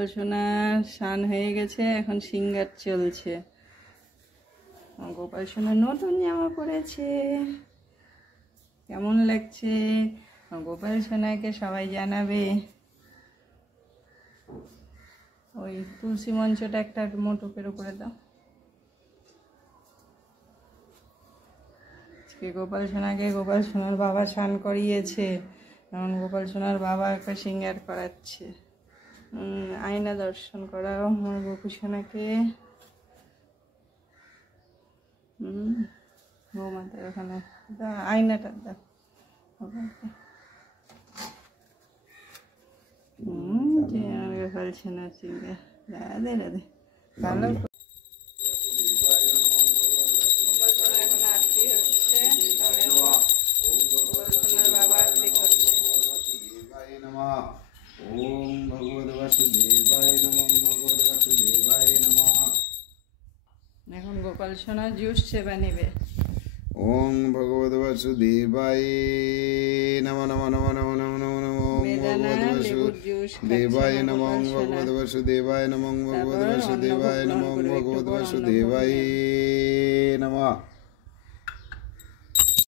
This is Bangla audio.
সোনার স্নান হয়ে গেছে, এখন সিঙ্গার চলছে। গোপাল সোনা নতুন জামা পরেছে, কেমন লাগছে গোপাল সোনাকে সবাই জানাবে। ওই তুলসী মঞ্চটা একটা মোটকের উপরে দাও। আজকে গোপাল সোনার বাবা স্নান করিয়েছে, এখন গোপাল সোনার বাবা একটা সিঙ্গার করাচ্ছে। আয়না দর্শন করাও আমার গোপু সোনাকে। বৌমাদের ওখানে আয়নাটা দাও। গোপাল সোনার সিঙ্গার, রাধে রাধে। ভালো এখন গোপাল সোনা জুস সেবা নেবে। ওম ভগবতে বাসুদেবায় নমঃ নমঃ নমঃ নমঃ নমঃ নমঃ ভগবতে বাসুদেবায় নমঃ ভগবতে বাসুদেবায় নমঃ ভগবতে বাসুদেবায় নমঃ ভগবতে বাসুদেবায় নমঃ।